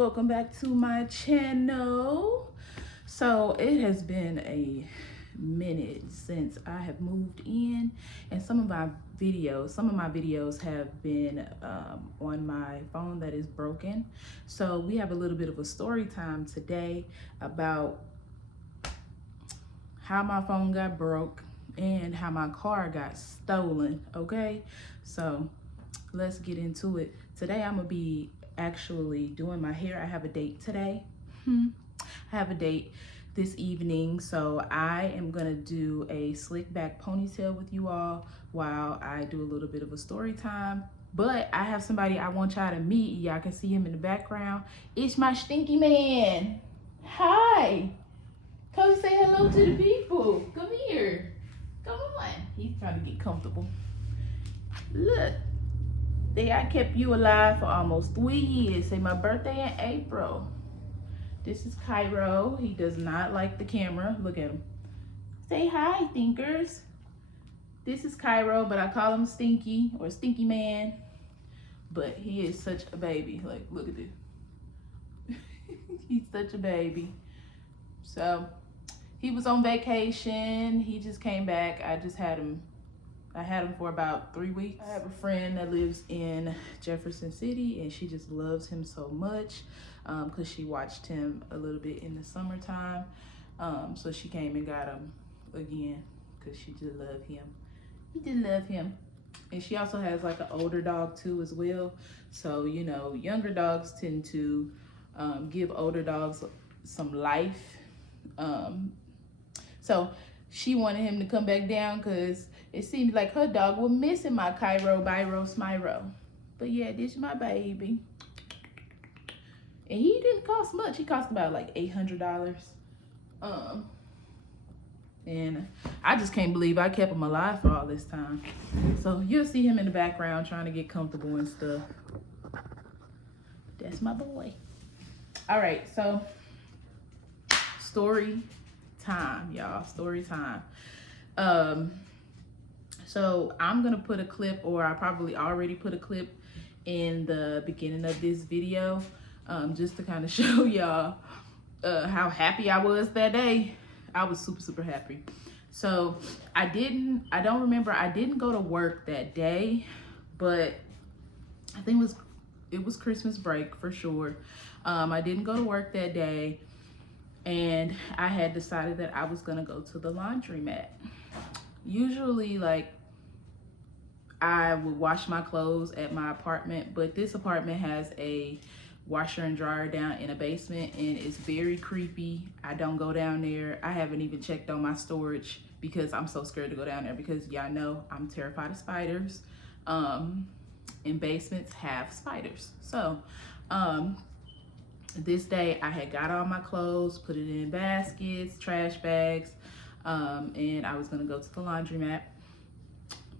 welcome back to my channel. So it has been a minute since I have moved in, and some of my videos have been on my phone that is broken. So we have a little bit of a story time today about how my phone got broke and how my car got stolen. Okay, so let's get into it. Today I'm gonna be actually doing my hair. I have a date today. I have a date this evening, so I am gonna do a slick back ponytail with you all while I do a little bit of a story time. But I have somebody I want y'all to meet. Y'all can see him in the background. It's my stinky man. Hi. Come say hello to the people. Come here. Come on. He's trying to get comfortable. Look. I kept you alive for almost 3 years. Say my birthday in April. This is Cairo. He does not like the camera. Look at him. Say hi, thinkers. This is Cairo, but I call him Stinky or Stinky Man. But he is such a baby. Like, look at this. He's such a baby. So he was on vacation. He just came back. I had him for about 3 weeks. I have a friend that lives in Jefferson City, and she just loves him so much because she watched him a little bit in the summertime. So she came and got him again because she just loved him. He just loved him. And she also has like an older dog too as well. So, you know, younger dogs tend to give older dogs some life. So she wanted him to come back down because it seemed like her dog was missing my Cairo, Biro, Smiro. But yeah, this is my baby. And he didn't cost much. He cost about like $800. And I just can't believe I kept him alive for all this time. So you'll see him in the background trying to get comfortable and stuff. That's my boy. All right, so story time, y'all. Story time. So I'm gonna put a clip, or I probably already put a clip in the beginning of this video, just to kind of show y'all how happy I was that day. I was super happy. So I didn't go to work that day, but I think it was Christmas break for sure. I didn't go to work that day, and I had decided that I was gonna go to the laundromat. Usually, like, I would wash my clothes at my apartment, but this apartment has a washer and dryer down in a basement, and it's very creepy. I don't go down there. I haven't even checked on my storage because I'm so scared to go down there, because y'all know I'm terrified of spiders. And basements have spiders. So this day I had got all my clothes, put it in baskets, trash bags, and I was gonna go to the laundromat.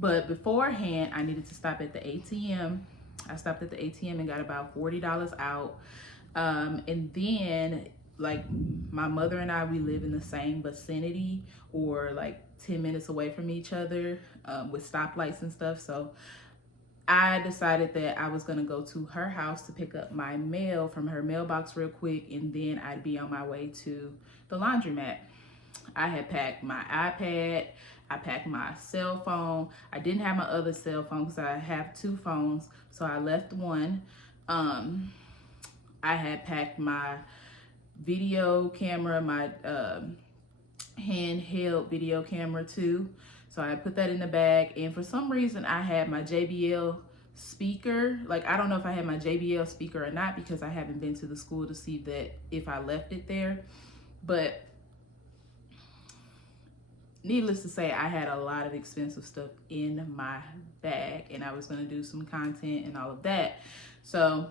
But beforehand, I needed to stop at the ATM. I stopped at the ATM and got about $40 out. And then, like, my mother and I, we live in the same vicinity, or like 10 minutes away from each other, with stoplights and stuff. So I decided that I was gonna go to her house to pick up my mail from her mailbox real quick, and then I'd be on my way to the laundromat. I had packed my iPad, I packed my cell phone. I didn't have my other cell phone because I have 2 phones, so I left one. I had packed my video camera, my handheld video camera too. So I put that in the bag, and for some reason I had my JBL speaker. Like, I don't know if I had my JBL speaker or not, because I haven't been to the school to see that if I left it there. But needless to say, I had a lot of expensive stuff in my bag, and I was gonna do some content and all of that. So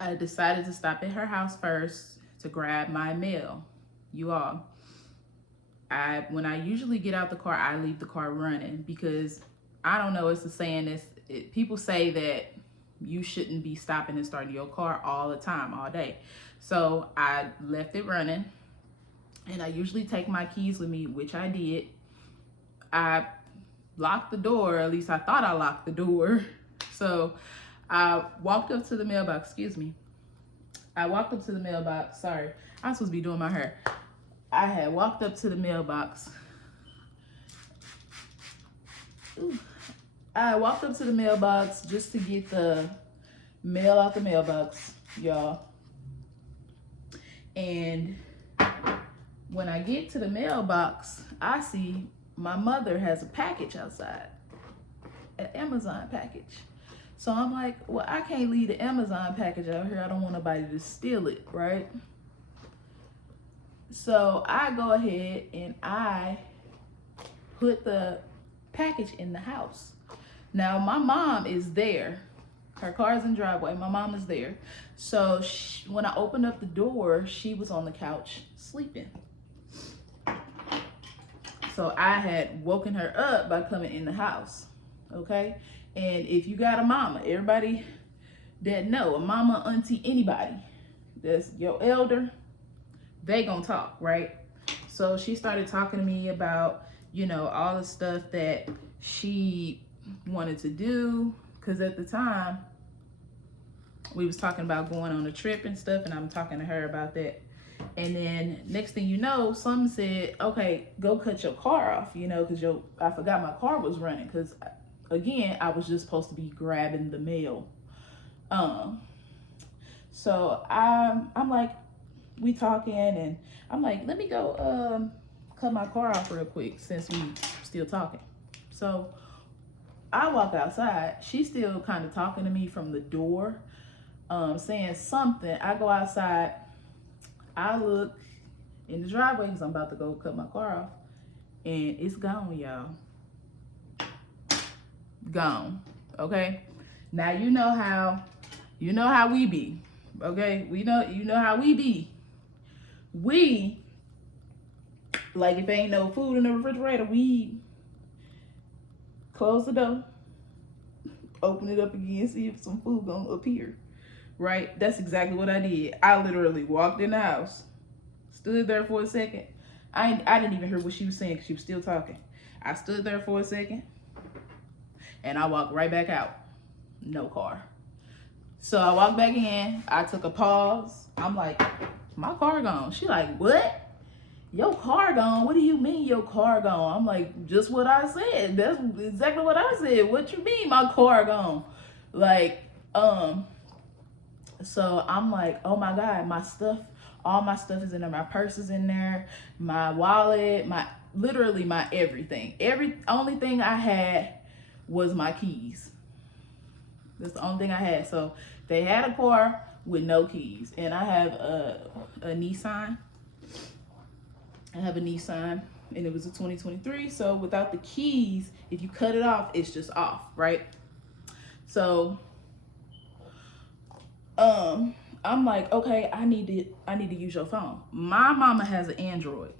I decided to stop at her house first to grab my mail. You all, when I usually get out the car, I leave the car running, because I don't know, it's a saying, people say that you shouldn't be stopping and starting your car all the time, all day. So I left it running. And I usually take my keys with me, which I did. I locked the door, at least I thought I locked the door. So I walked up to the mailbox, excuse me. I walked up to the mailbox. Sorry, I'm supposed to be doing my hair. I had walked up to the mailbox. Ooh. I walked up to the mailbox just to get the mail out the mailbox, y'all. And when I get to the mailbox, I see my mother has a package outside, an Amazon package. So I'm like, well, I can't leave the Amazon package out here. I don't want nobody to steal it, right? So I go ahead and I put the package in the house. Now my mom is there. Her car's in the driveway. My mom is there. So when I opened up the door, she was on the couch sleeping. So I had woken her up by coming in the house, okay? And if you got a mama, everybody that know, a mama, auntie, anybody that's your elder, they gonna talk, right? So she started talking to me about, you know, all the stuff that she wanted to do. Because at the time, we was talking about going on a trip and stuff, and I'm talking to her about that. And then next thing you know, someone said, okay, go cut your car off, you know, because I forgot my car was running. Because, again, I was just supposed to be grabbing the mail. So I'm like, we talking, and I'm like, let me go cut my car off real quick since we still talking. So I walk outside. She's still kind of talking to me from the door, saying something. I go outside. I look in the driveway because I'm about to go cut my car off, and it's gone, y'all. Gone. Okay. Now you know how we be. Okay, you know how we be. We, like, if ain't no food in the refrigerator, we close the door, open it up again, see if some food gonna appear. Right? That's exactly what I did. I literally walked in the house, stood there for a second. I didn't even hear what she was saying because she was still talking. I stood there for a second, and I walked right back out. No car. So I walked back in. I took a pause. I'm like, my car gone. She like, what? Your car gone? What do you mean your car gone? I'm like, just what I said. That's exactly what I said. What you mean my car gone? Like, so I'm like, oh my God, my stuff, all my stuff is in there. My purse is in there, my wallet, literally my everything. Only thing I had was my keys. That's the only thing I had. So they had a car with no keys. And I have a Nissan. I have a Nissan, and it was a 2023. So without the keys, if you cut it off, it's just off, right? So I'm like, okay, I need to use your phone. My mama has an Android.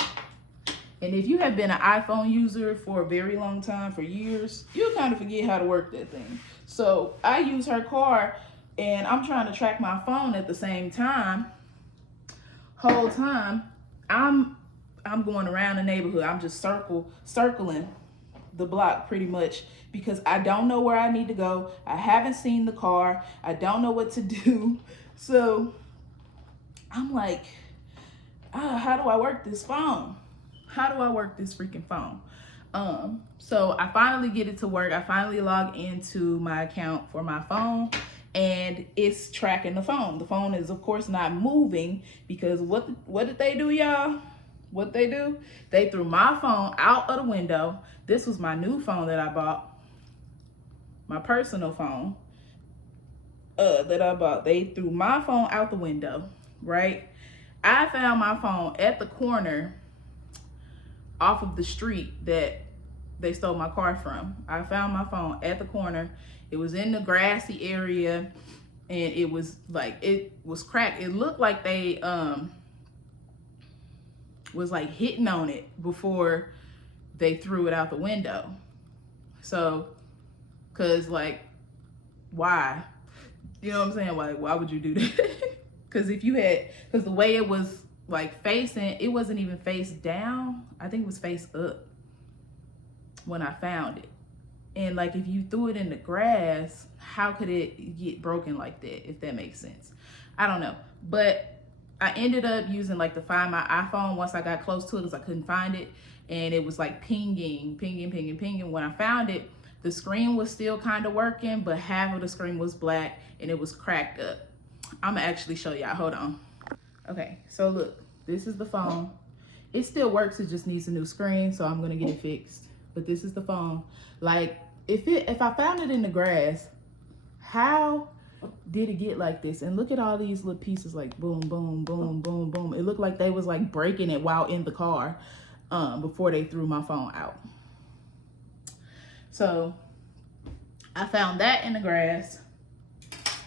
And if you have been an iPhone user for a very long time, for years, you kind of forget how to work that thing. So I use her car, and I'm trying to track my phone at the same time. Whole time, I'm going around the neighborhood. I'm just circling the block pretty much because I don't know where I need to go. I haven't seen the car. I don't know what to do. So I'm like, how do I work this phone? How do I work this freaking phone? So I finally get it to work. I finally log into my account for my phone, and it's tracking the phone. The phone is, of course, not moving because what did they do, y'all? What they do? They threw my phone out of the window. This was my new phone that I bought, my personal phone that I bought. They threw my phone out the window, right? I found my phone at the corner off of the street that they stole my car from. I found my phone at the corner. It was in the grassy area, and it was cracked. It looked like they was like hitting on it before they threw it out the window. So, cause like, why? You know what I'm saying? Like, why would you do that? Cause cause the way it was like facing, it wasn't even face down. I think it was face up when I found it. And like, if you threw it in the grass, how could it get broken like that, if that makes sense? I don't know. But I ended up using like to find my iPhone once I got close to it because I couldn't find it. And it was like pinging. When I found it, the screen was still kind of working, but half of the screen was black and it was cracked up. I'm gonna actually show y'all. Hold on. Okay, so look, this is the phone. It still works, it just needs a new screen, so I'm gonna get it fixed. But this is the phone. Like, if I found it in the grass, how did it get like this? And look at all these little pieces, like boom, boom, boom, boom, boom. It looked like they was like breaking it while in the car before they threw my phone out. So I found that in the grass.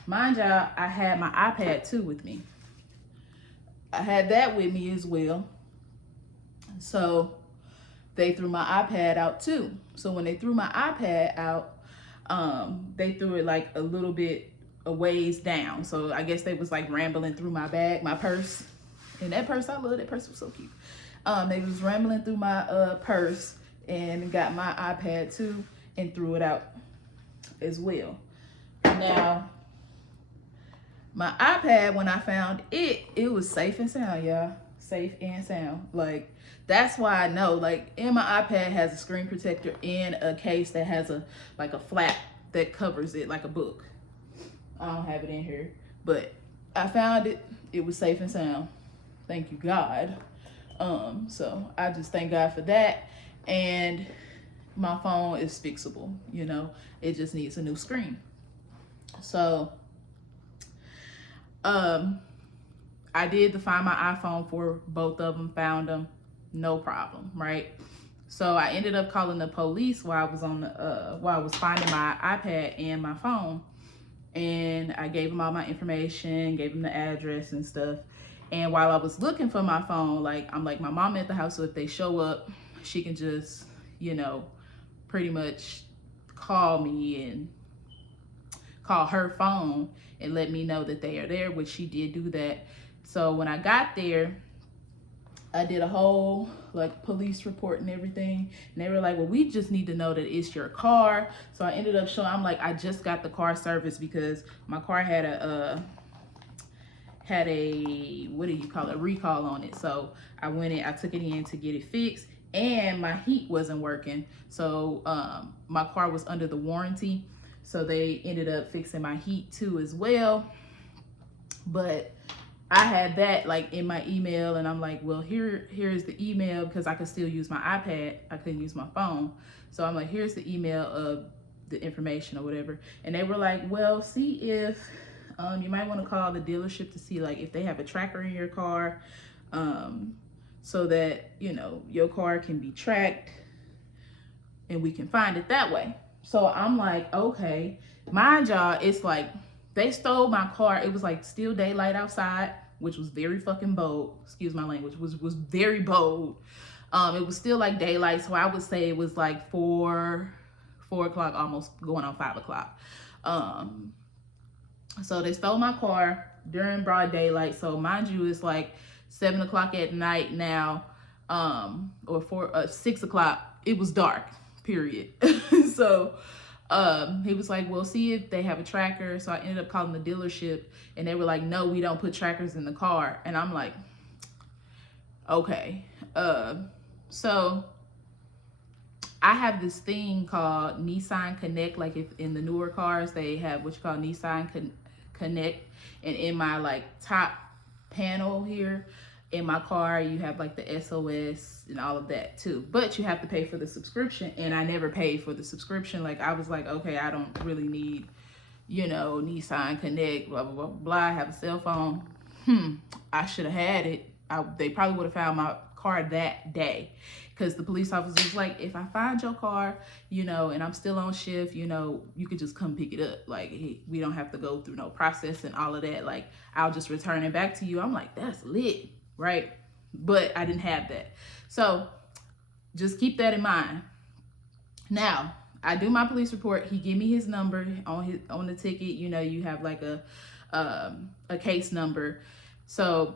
Mind y'all, I had my iPad too with me. I had that with me as well. So they threw my iPad out too. So when they threw my iPad out, they threw it like a little bit a ways down. So I guess they was like rambling through my bag, my purse. And that purse, I love that purse, was so cute. They was rambling through my purse and got my iPad too and threw it out as well. Now, my iPad, when I found it, it was safe and sound, y'all. Safe and sound. Like, that's why I know, like, in my iPad has a screen protector and a case that has a flap that covers it like a book. I don't have it in here, but I found it. It was safe and sound. Thank you, God. So I just thank God for that. And my phone is fixable, you know. It just needs a new screen. So I did find my iPhone for both of them, found them, no problem, right? So I ended up calling the police while I was on the while I was finding my iPad and my phone, and I gave them all my information, gave them the address and stuff. And while I was looking for my phone, like, I'm like, my mom at the house, so if they show up, she can just, you know, pretty much call me and call her phone and let me know that they are there, which she did do that. So when I got there, I did a whole like police report and everything. And they were like, well, we just need to know that it's your car. So I ended up showing, I'm like, I just got the car service because my car had a what do you call it, recall on it. So I went in, I took it in to get it fixed, and my heat wasn't working. So my car was under the warranty. So they ended up fixing my heat too as well. But I had that like in my email, and I'm like, well, here's the email, because I could still use my iPad. I couldn't use my phone. So I'm like, here's the email of the information or whatever. And they were like, well, see if you might want to call the dealership to see like if they have a tracker in your car, so that, you know, your car can be tracked and we can find it that way. So I'm like, okay. Mind y'all, it's like they stole my car. It was like still daylight outside, which was very fucking bold. Excuse my language, was very bold. It was still like daylight, so I would say it was like 4 o'clock, almost going on 5 o'clock. So they stole my car during broad daylight. So mind you, it's like 7 o'clock at night now, or 6 o'clock. It was dark, period. So he was like, well, see if they have a tracker. So I ended up calling the dealership, and they were like, no, we don't put trackers in the car. And I'm like, okay. So I have this thing called Nissan Connect. Like, if in the newer cars, they have what you call Nissan Connect. And in my like top panel here in my car, you have like the SOS and all of that too. But you have to pay for the subscription, and I never paid for the subscription. Like, I was like, okay, I don't really need, you know, Nissan Connect, blah, blah, blah, blah. I have a cell phone. I should have had it. They probably would have found my car that day, because the police officer was like, if I find your car, you know, and I'm still on shift, you know, you could just come pick it up. Like, we don't have to go through no process and all of that. Like, I'll just return it back to you. I'm like, that's lit, right? But I didn't have that. So just keep that in mind. Now, I do my police report. He give me his number on the ticket. You know, you have like a case number. So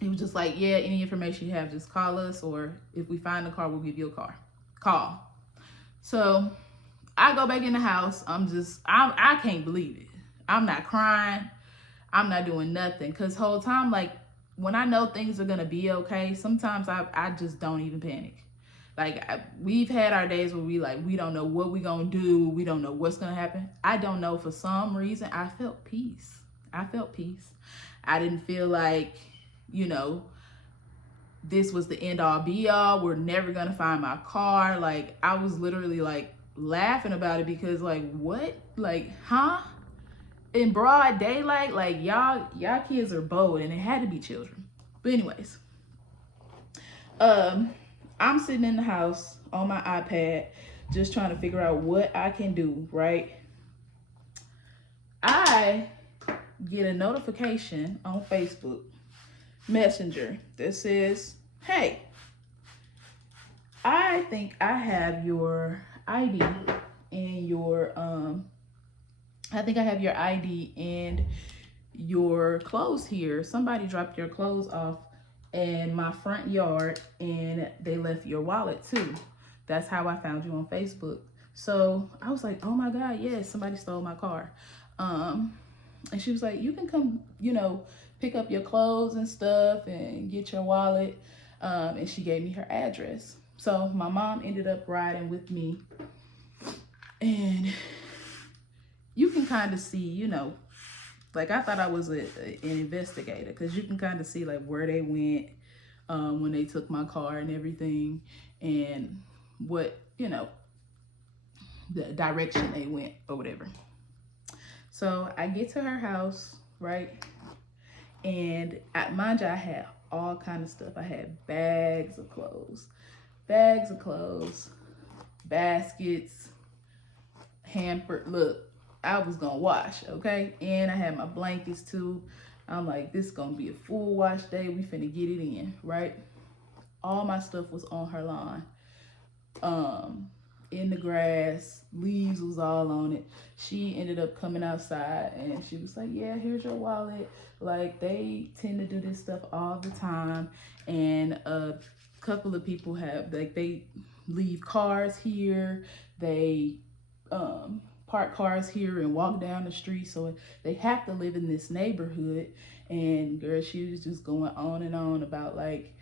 he was just like, yeah, any information you have, just call us, or if we find the car, we'll give you a call. So I go back in the house. I can't believe it. I'm not crying. I'm not doing nothing. Because whole time, like, when I know things are going to be okay, sometimes I just don't even panic. Like, we've had our days where we don't know what we going to do. We don't know what's going to happen. I don't know. For some reason, I felt peace. I felt peace. I didn't feel like, you know, this was the end all be all. We're never going to find my car. Like, I was literally like laughing about it because, like, what? Like, huh? In broad daylight? Like, y'all kids are bold, and it had to be children. But anyways, I'm sitting in the house on my iPad just trying to figure out what I can do, right? I get a notification on Facebook Messenger that says, hey, I think I have your ID and your I think I have your ID and your clothes here. Somebody dropped your clothes off in my front yard and they left your wallet too. That's how I found you on Facebook. So I was like, oh my God, yes, somebody stole my car. And she was like, you can come, you know, pick up your clothes and stuff and get your wallet. And she gave me her address. So my mom ended up riding with me. And you can kind of see, you know, like I thought I was an investigator because you can kind of see like where they went when they took my car and everything and what, you know, the direction they went or whatever. So I get to her house, right? And mind you, I had all kind of stuff. I had bags of clothes, baskets, hamper. Look, I was gonna wash, okay? And I had my blankets too. I'm like, this is gonna be a full wash day. We finna get it in, right? All my stuff was on her lawn. In the grass, leaves was all on it. She ended up coming outside and she was like, yeah, here's your wallet. Like, they tend to do this stuff all the time. And a couple of people have, like, they leave cars here. They park cars here and walk down the street. So they have to live in this neighborhood. And girl, she was just going on and on about like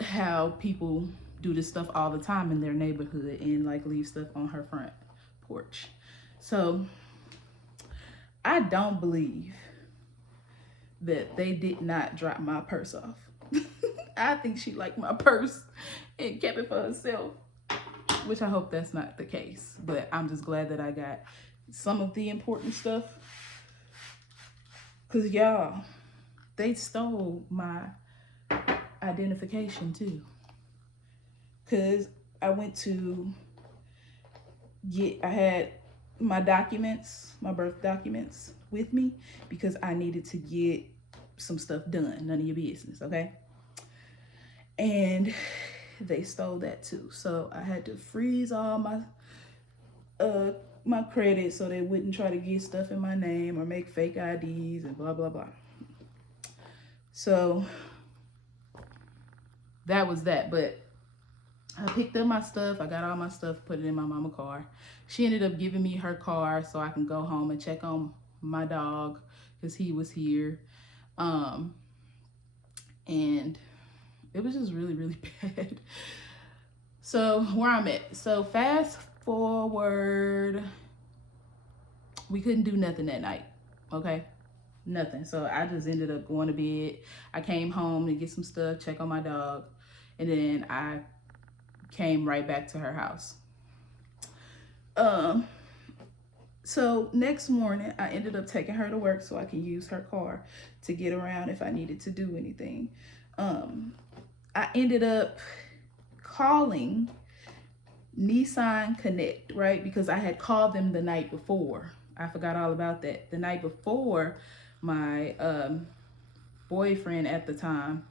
how people do this stuff all the time in their neighborhood and like leave stuff on her front porch. So I don't believe that they did not drop my purse off. I think she liked my purse and kept it for herself, which I hope that's not the case. But I'm just glad that I got some of the important stuff. Because y'all, they stole my identification too. Because I went to I had my documents, my birth documents with me because I needed to get some stuff done. None of your business, okay? And they stole that too. So I had to freeze all my credit so they wouldn't try to get stuff in my name or make fake IDs and blah, blah, blah. So that was that. But I picked up my stuff. I got all my stuff, put it in my mama's car. She ended up giving me her car so I can go home and check on my dog because he was here. And it was just really, really bad. So where I'm at. So fast forward, we couldn't do nothing that night, okay? Nothing. So I just ended up going to bed. I came home to get some stuff, check on my dog, and then I came right back to her house. So next morning, I ended up taking her to work so I can use her car to get around if I needed to do anything. I ended up calling Nissan Connect, right? Because I had called them the night before. I forgot all about that. The night before, my boyfriend at the time,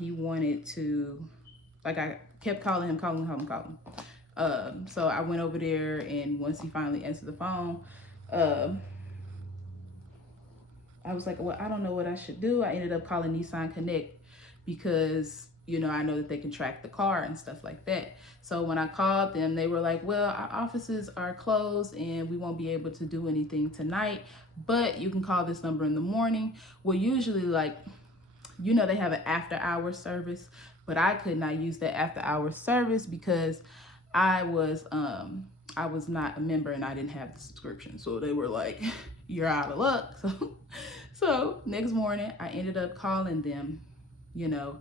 he wanted to, like, I kept calling him. So I went over there, and once he finally answered the phone, I was like, well, I don't know what I should do. I ended up calling Nissan Connect because you know, I know that they can track the car and stuff like that. So when I called them, they were like, well, our offices are closed and we won't be able to do anything tonight, but you can call this number in the morning. Well, usually, like, you know, they have an after hours service, but I could not use that after hours service because I was not a member and I didn't have the subscription. So they were like, you're out of luck. So next morning I ended up calling them, you know,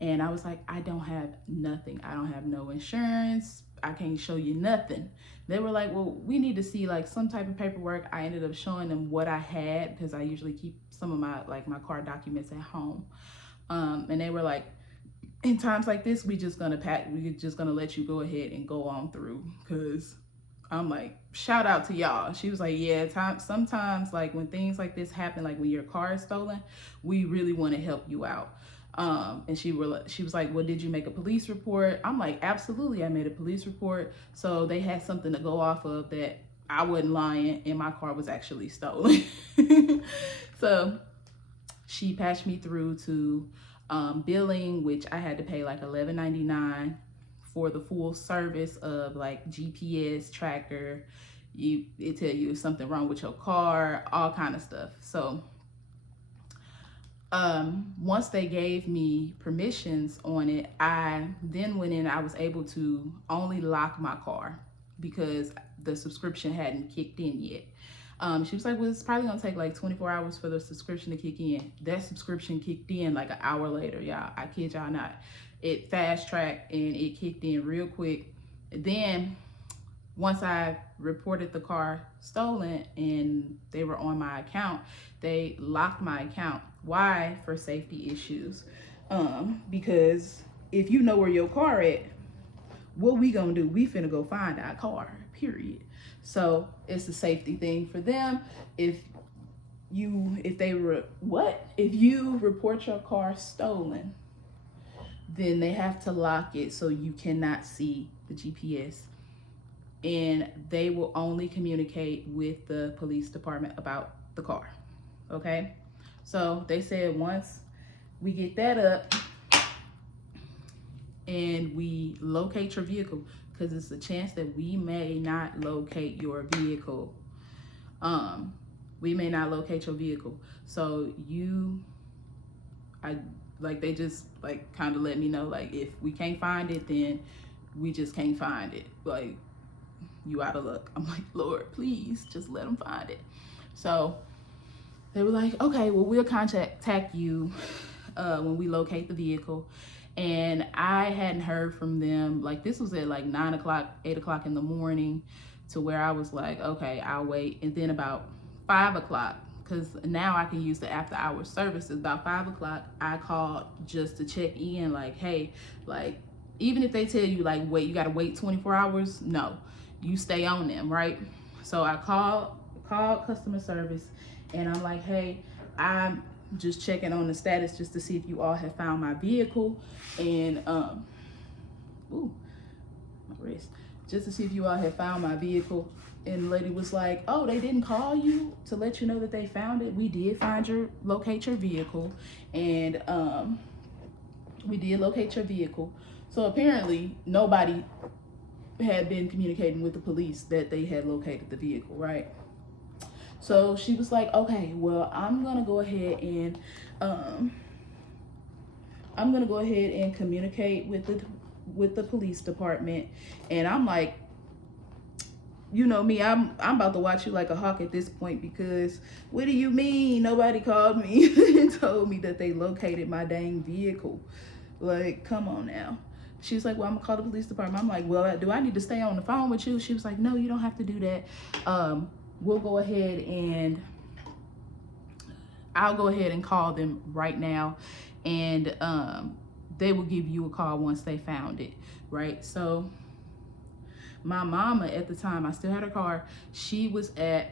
and I was like, I don't have nothing. I don't have no insurance. I can't show you nothing. They were like, well, we need to see like some type of paperwork. I ended up showing them what I had because I usually keep some of my car documents at home. And they were like, in times like this, we're just gonna let you go ahead and go on through. Cause I'm like, shout out to y'all. She was like, yeah, sometimes like when things like this happen, like when your car is stolen, we really want to help you out. And she was like, well, did you make a police report? I'm like, absolutely, I made a police report. So they had something to go off of that I wasn't lying and my car was actually stolen. So she patched me through to billing, which I had to pay like $11.99 for the full service of like GPS tracker. It tell you if something wrong with your car, all kind of stuff. So once they gave me permissions on it, I then went in. I was able to only lock my car because the subscription hadn't kicked in yet. She was like, well, it's probably gonna take like 24 hours for the subscription to kick in. That subscription kicked in like an hour later, y'all. I kid y'all not. It fast tracked and it kicked in real quick. Then once I reported the car stolen and they were on my account, they locked my account. Why? For safety issues. Because if you know where your car at, what we gonna do? We finna go find our car, period. So it's a safety thing for them. If you report your car stolen, then they have to lock it so you cannot see the GPS. And they will only communicate with the police department about the car. Okay? So they said once we get that up and we locate your vehicle, because it's a chance that we may not locate your vehicle. We may not locate your vehicle. So they just like kind of let me know, like, if we can't find it, then we just can't find it. Like, you out of luck. I'm like, Lord, please just let them find it. So they were like, okay, well, we'll contact you when we locate the vehicle. And I hadn't heard from them. Like, this was at like 9 o'clock, 8 o'clock in the morning, to where I was like, okay, I'll wait. And then about 5 o'clock, because now I can use the after hours services, about 5 o'clock, I called just to check in, like, hey, like, even if they tell you, like, wait, you got to wait 24 hours, no, you stay on them, right? So I called customer service, and I'm like, hey, I'm just checking on the status just to see if you all have found my vehicle. And ooh, my wrist. Just to see if you all have found my vehicle. And the lady was like, oh, they didn't call you to let you know that they found it? We did locate your vehicle. And we did locate your vehicle. So apparently nobody had been communicating with the police that they had located the vehicle, right? So she was like, okay, well, I'm gonna go ahead and communicate with the police department. And I'm like, you know me, I'm about to watch you like a hawk at this point, because what do you mean nobody called me and told me that they located my dang vehicle? Like, come on now. She was like, well, I'm gonna call the police department. I'm like, well, do I need to stay on the phone with you? She was like, no, you don't have to do that. We'll go ahead and I'll go ahead and call them right now, and they will give you a call once they found it, right? So my mama, at the time, I still had her car. She was at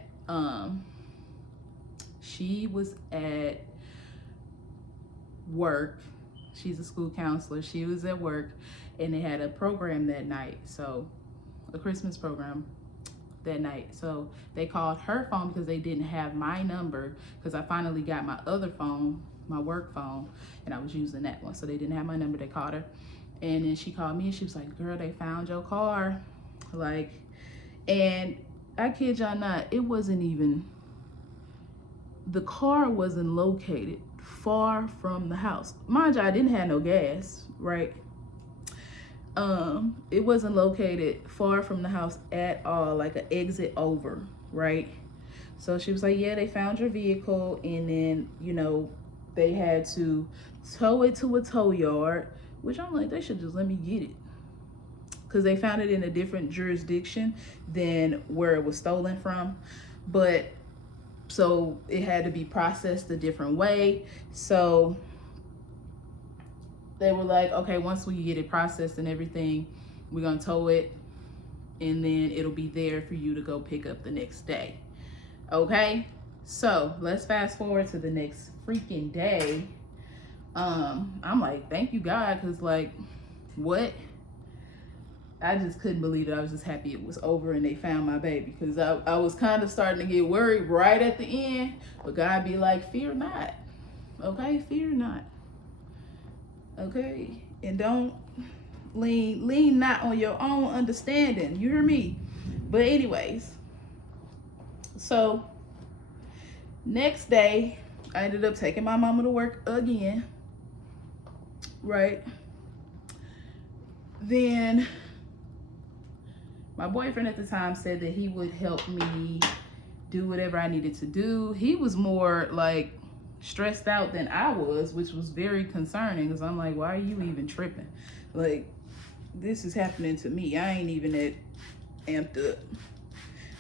work. She's a school counselor. She was at work, and they had a program that night, so a Christmas program that night. So they called her phone because they didn't have my number, because I finally got my other phone my work phone, and I was using that one, so they didn't have my number. They called her, and then she called me and she was like, girl, they found your car. Like, and I kid y'all not, it wasn't even, the car wasn't located far from the house. Mind you, I didn't have no gas, right? It wasn't located far from the house at all, like an exit over, right? So she was like, yeah, they found your vehicle, and then, you know, they had to tow it to a tow yard, which I'm like, they should just let me get it, because they found it in a different jurisdiction than where it was stolen from. But so it had to be processed a different way. So they were like, okay, once we get it processed and everything, we're gonna tow it, and then it'll be there for you to go pick up the next day. Okay, so let's fast forward to the next freaking day. I'm like, thank you, God, because like, what? I just couldn't believe it. I was just happy it was over and they found my baby, because I was kind of starting to get worried right at the end. But God be like, fear not. Okay, fear not. Okay, and don't lean not on your own understanding. You hear me? But anyways, so next day I ended up taking my mama to work again, right? Then my boyfriend at the time said that he would help me do whatever I needed to do. He was more like stressed out than I was, which was very concerning, because I'm like, why are you even tripping? Like, this is happening to me. I ain't even that amped up.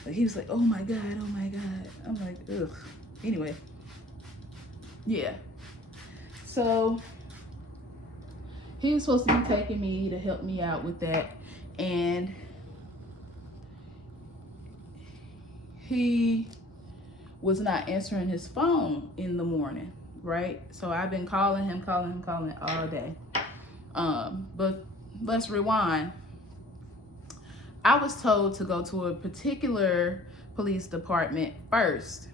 Like, he was like, oh my God, oh my God. I'm like, ugh. Anyway, yeah. So he was supposed to be taking me to help me out with that, and he was not answering his phone in the morning, right? So I've been calling him all day. But let's rewind. I was told to go to a particular police department first.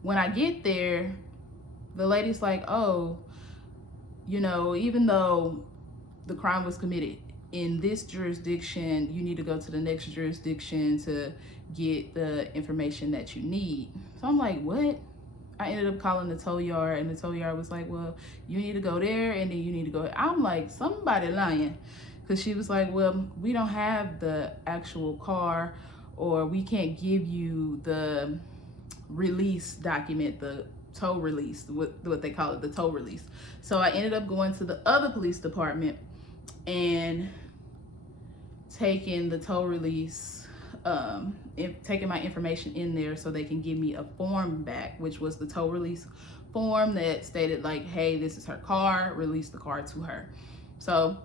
When I get there, the lady's like, oh, you know, even though the crime was committed in this jurisdiction, you need to go to the next jurisdiction to get the information that you need. So I'm like, what? I ended up calling the tow yard, and the tow yard was like, well, you need to go there, and then you need to go. I'm like, somebody lying. Because she was like, well, we don't have the actual car, or we can't give you the release document, the tow release, what they call it, the tow release. So I ended up going to the other police department and taking the tow release, taking my information in there so they can give me a form back, which was the tow release form that stated like, hey, this is her car, release the car to her. So,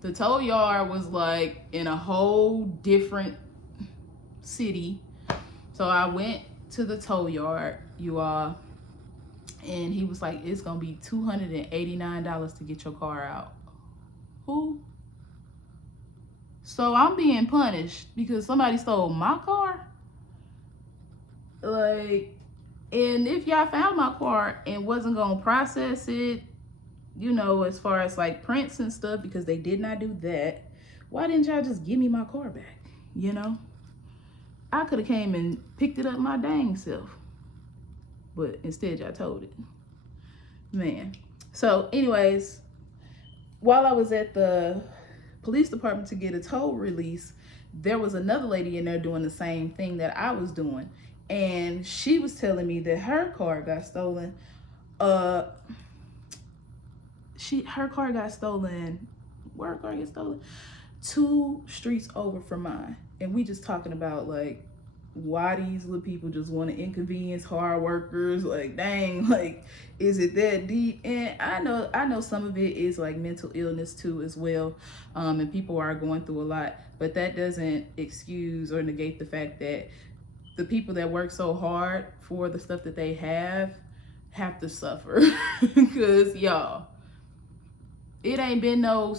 the tow yard was like in a whole different city. So I went to the tow yard, you all, and he was like, it's gonna be $289 to get your car out. Who? So I'm being punished because somebody stole my car? Like, and if y'all found my car and wasn't gonna process it, you know, as far as like prints and stuff, because they did not do that, why didn't y'all just give me my car back? You know, I could have came and picked it up my dang self, but instead y'all told it. Man. So anyways, while I was at the police department to get a tow release, there was another lady in there doing the same thing that I was doing, and she was telling me that her car got stolen. Her car got stolen. Where her car get stolen? 2 streets over from mine. And we just talking about like, why these little people just want to inconvenience hard workers. Like, dang, like, is it that deep? And I know some of it is like mental illness too as well, and people are going through a lot, but that doesn't excuse or negate the fact that the people that work so hard for the stuff that they have to suffer. Because y'all, it ain't been no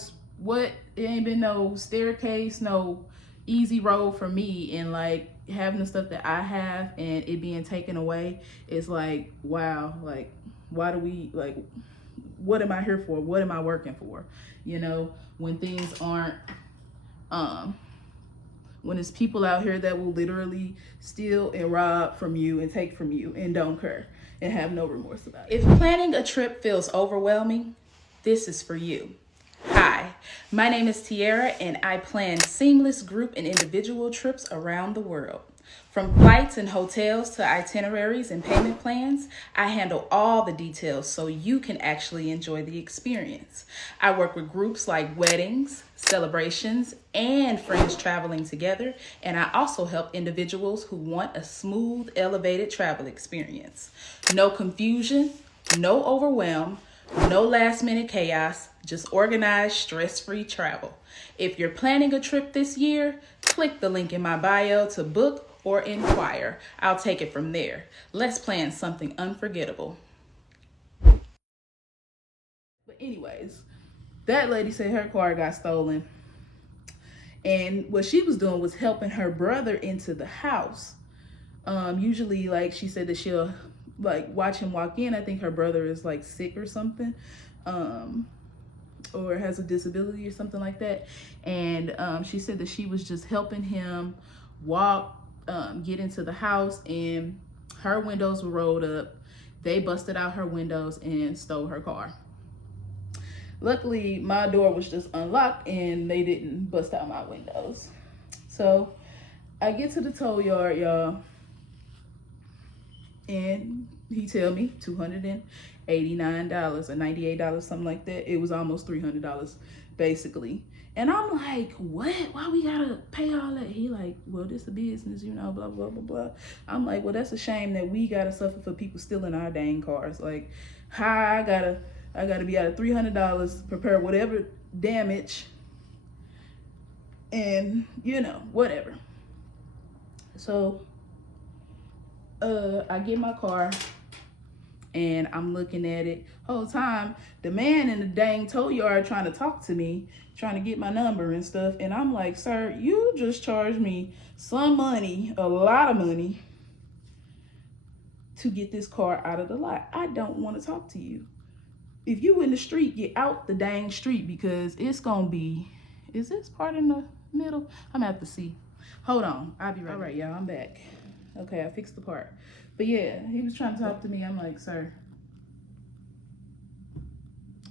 staircase, no easy road for me, and like having the stuff that I have and it being taken away is like, wow, like why do we, like, what am I here for? What am I working for? You know, when things aren't, when it's people out here that will literally steal and rob from you and take from you and don't care and have no remorse about it. If planning a trip feels overwhelming, this is for you. Hi, my name is Tiara, and I plan seamless group and individual trips around the world. From flights and hotels to itineraries and payment plans, I handle all the details so you can actually enjoy the experience. I work with groups like weddings, celebrations, and friends traveling together, and I also help individuals who want a smooth, elevated travel experience. No confusion, no overwhelm, no last minute chaos, just organized, stress-free travel. If you're planning a trip this year, click the link in my bio to book or inquire. I'll take it from there. Let's plan something unforgettable. But anyways, that lady said her car got stolen. And what she was doing was helping her brother into the house. Usually, like, she said that she'll like watch him walk in. I think her brother is like sick or something, or has a disability or something like that. And she said that she was just helping him walk, get into the house, and her windows were rolled up. They busted out her windows and stole her car. Luckily, my door was just unlocked and they didn't bust out my windows. So I get to the tow yard, y'all, and he tell me $289 or $98, something like that. It was almost $300 basically. And I'm like, what? Why we gotta pay all that? He like, well, this a business, you know, blah, blah, blah, blah. I'm like, well, that's a shame that we gotta suffer for people stealing our dang cars. Like, how I gotta be out of $300, prepare whatever damage, and, you know, whatever. So I get my car and I'm looking at it. Whole time, the man in the dang tow yard trying to talk to me, trying to get my number and stuff. And I'm like, sir, you just charged me some money, a lot of money, to get this car out of the lot. I don't want to talk to you. If you in the street, get out the dang street, because it's gonna be, is this part in the middle? I'm gonna have to see. Hold on, I'll be right back. All right, y'all, I'm back. Okay, I fixed the part. But yeah, he was trying to talk to me. I'm like, sir,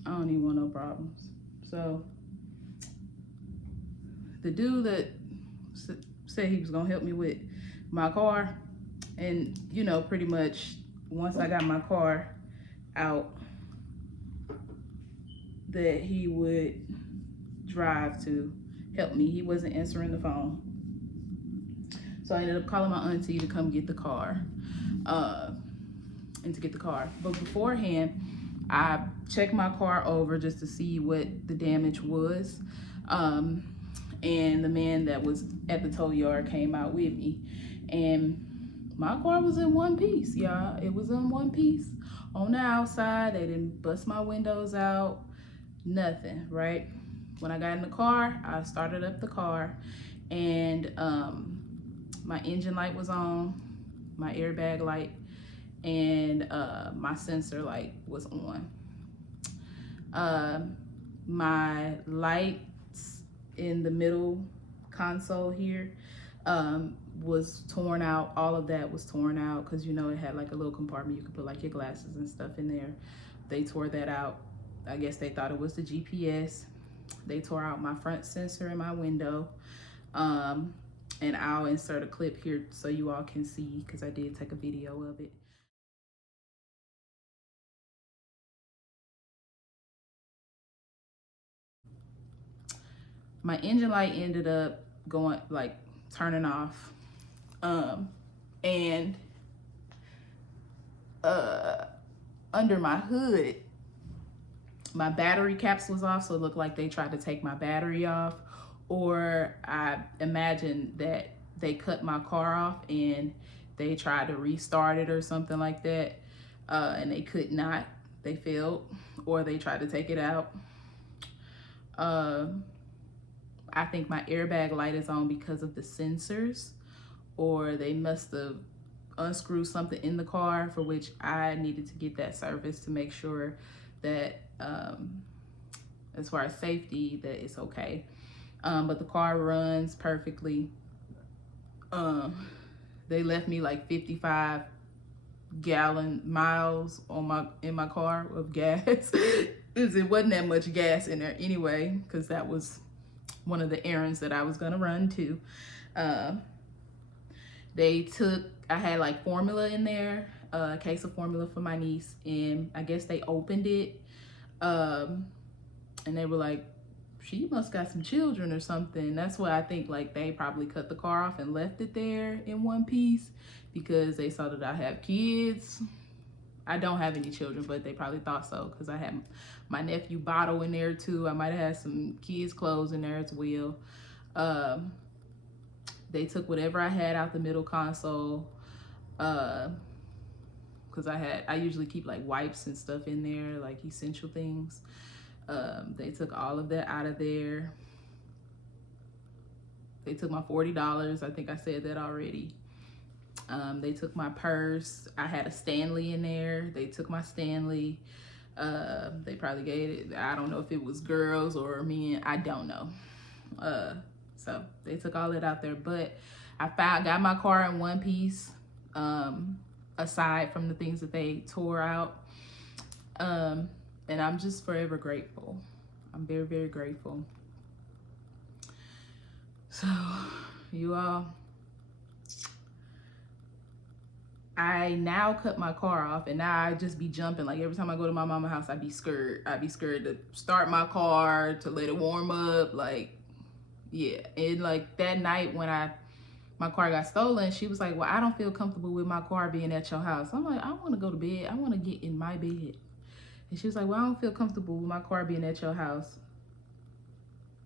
I don't even want no problems. So the dude that said he was gonna help me with my car, and you know, pretty much once I got my car out, that he would drive to help me. He wasn't answering the phone. So I ended up calling my auntie to come get the car, and to get the car. But beforehand, I checked my car over just to see what the damage was. And the man that was at the tow yard came out with me. And my car was in one piece, y'all. It was in one piece. On the outside, they didn't bust my windows out, nothing, right? When I got in the car, I started up the car, and my engine light was on, my airbag light, and my sensor light was on. My lights in the middle console here was torn out. All of that was torn out, because you know it had like a little compartment you could put like your glasses and stuff in there. They tore that out. I guess they thought it was the GPS. They tore out my front sensor in my window. And I'll insert a clip here so you all can see, because I did take a video of it. My engine light ended up going, like, turning off. And under my hood, my battery caps was off, so it looked like they tried to take my battery off, or I imagine that they cut my car off and they tried to restart it or something like that, and they could not. They failed, or they tried to take it out. I think my airbag light is on because of the sensors, or they must have unscrewed something in the car, for which I needed to get that service to make sure that as far as safety, that it's okay. But the car runs perfectly. They left me like 55 gallon miles on in my car of gas. It wasn't that much gas in there anyway, because that was one of the errands that I was gonna run to. I had like formula in there, a case of formula for my niece, and I guess they opened it, and they were like, she must got some children or something. That's why I think like they probably cut the car off and left it there in one piece, because they saw that I have kids. I don't have any children, but they probably thought so, because I had my nephew bottle in there too. I might have had some kids' clothes in there as well. They took whatever I had out the middle console, because I usually keep like wipes and stuff in there, like essential things. They took all of that out of there. They took my $40. I think I said that already. They took my purse. I had a Stanley in there. They took my Stanley. They probably gave it, I don't know if it was girls or men, I don't know. So they took all that out there, but I got my car in one piece, aside from the things that they tore out. And I'm just forever grateful. I'm very, very grateful. So you all, I now cut my car off, and now I just be jumping. Like every time I go to my mama's house, I'd be scared. I'd be scared to start my car, to let it warm up. Like, yeah. And like that night when my car got stolen, she was like, well, I don't feel comfortable with my car being at your house. I'm like, I want to go to bed. I want to get in my bed. And she was like, well, I don't feel comfortable with my car being at your house.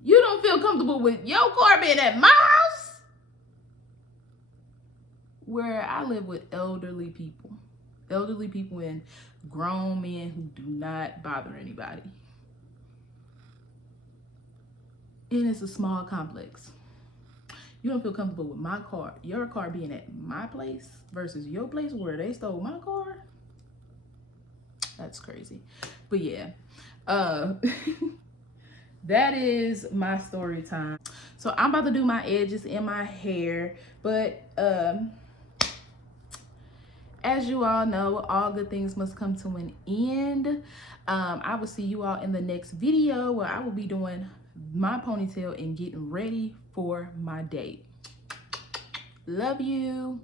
You don't feel comfortable with your car being at my house? Where I live with elderly people and grown men who do not bother anybody. And it's a small complex. You don't feel comfortable with my car, your car being at my place versus your place where they stole my car? That's crazy. But yeah, that is my story time. So I'm about to do my edges in my hair, but as you all know, all good things must come to an end. I will see you all in the next video, where I will be doing my ponytail and getting ready for my date. Love you.